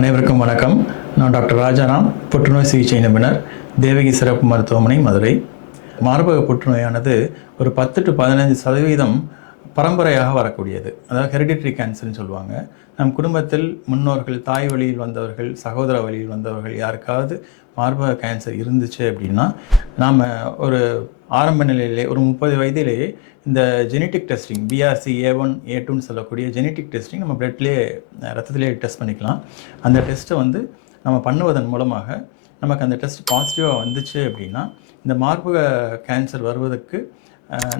அனைவருக்கும் வணக்கம். நான் டாக்டர் ராஜாராம், புற்றுநோய் சிகிச்சை நிபுணர், தேவகி சிறப்பு மருத்துவமனை, மதுரை. மார்பக புற்றுநோயானது ஒரு 10 to 15% பரம்பரையாக வரக்கூடியது. அதாவது ஹெரிடிட்ரி கேன்சர்னு சொல்லுவாங்க. நம் குடும்பத்தில் முன்னோர்கள், தாய் வழியில் வந்தவர்கள், சகோதர வழியில் வந்தவர்கள் யாருக்காவது மார்பக கேன்சர் இருந்துச்சு அப்படின்னா, நாம் ஒரு ஆரம்ப நிலையிலே ஒரு 30 வயதிலேயே இந்த ஜெனட்டிக் டெஸ்டிங், பிஆர்சி A1 A2ன்னு சொல்லக்கூடிய ஜெனட்டிக் டெஸ்டிங் நம்ம பிளட்லேயே, ரத்தத்திலே டெஸ்ட் பண்ணிக்கலாம். அந்த டெஸ்ட்டை நம்ம பண்ணுவதன் மூலமாக நமக்கு அந்த டெஸ்ட் பாசிட்டிவாக வந்துச்சு அப்படின்னா, இந்த மார்பக கேன்சர் வருவதற்கு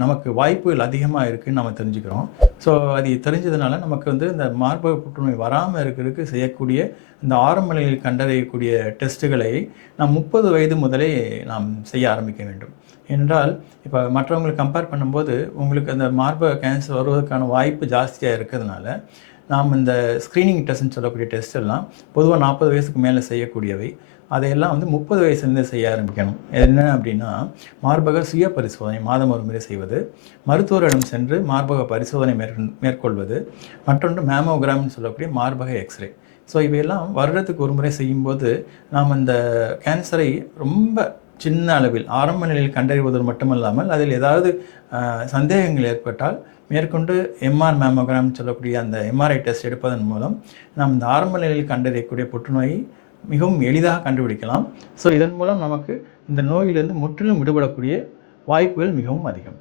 நமக்கு வாய்ப்புகள் அதிகமாக இருக்குதுன்னு நம்ம தெரிஞ்சுக்கிறோம். ஸோ அது தெரிஞ்சதுனால நமக்கு இந்த மார்பக புற்றுநோய் வராமல் இருக்கிறதுக்கு செய்யக்கூடிய இந்த ஆரம்ப நிலையில் கண்டறியக்கூடிய டெஸ்ட்டுகளை நாம் 30 வயது முதலே நாம் செய்ய ஆரம்பிக்க வேண்டும். ஏனென்றால் இப்போ மற்றவங்களை கம்பேர் பண்ணும்போது உங்களுக்கு அந்த மார்பக கேன்சர் வருவதற்கான வாய்ப்பு ஜாஸ்தியாக இருக்கிறதுனால நாம் இந்த ஸ்க்ரீனிங் டெஸ்ட்னு சொல்லக்கூடிய டெஸ்ட் எல்லாம் பொதுவாக 40 வயசுக்கு மேலே செய்யக்கூடியவை. அதையெல்லாம் 30 வயசுலேருந்து செய்ய ஆரம்பிக்கணும். என்ன அப்படின்னா, மார்பக சுய பரிசோதனை மாதம் ஒரு முறை செய்வது, மருத்துவரிடம் சென்று மார்பக பரிசோதனை மேற்கொள்வது, மற்றொன்று மேமோகிராம்னு சொல்லக்கூடிய மார்பக எக்ஸ்ரே. ஸோ இவையெல்லாம் வருடத்துக்கு ஒரு முறை செய்யும்போது நாம் இந்த கேன்சரை ரொம்ப சின்ன அளவில் ஆரம்ப நிலையில் கண்டறிவதோடு மட்டுமல்லாமல் அதில் ஏதாவது சந்தேகங்கள் ஏற்பட்டால் மேற்கொண்டு மேமோகிராம் சொல்லக்கூடிய அந்த எம்ஆர்ஐ டெஸ்ட் எடுப்பதன் மூலம் நாம் இந்த ஆரம்ப நிலையில் கண்டறியக்கூடிய புற்றுநோயை மிகவும் எளிதாக கண்டுபிடிக்கலாம். ஸோ இதன் மூலம் நமக்கு இந்த நோயிலிருந்து முற்றிலும் விடுபடக்கூடிய வாய்ப்புகள் மிகவும் அதிகம்.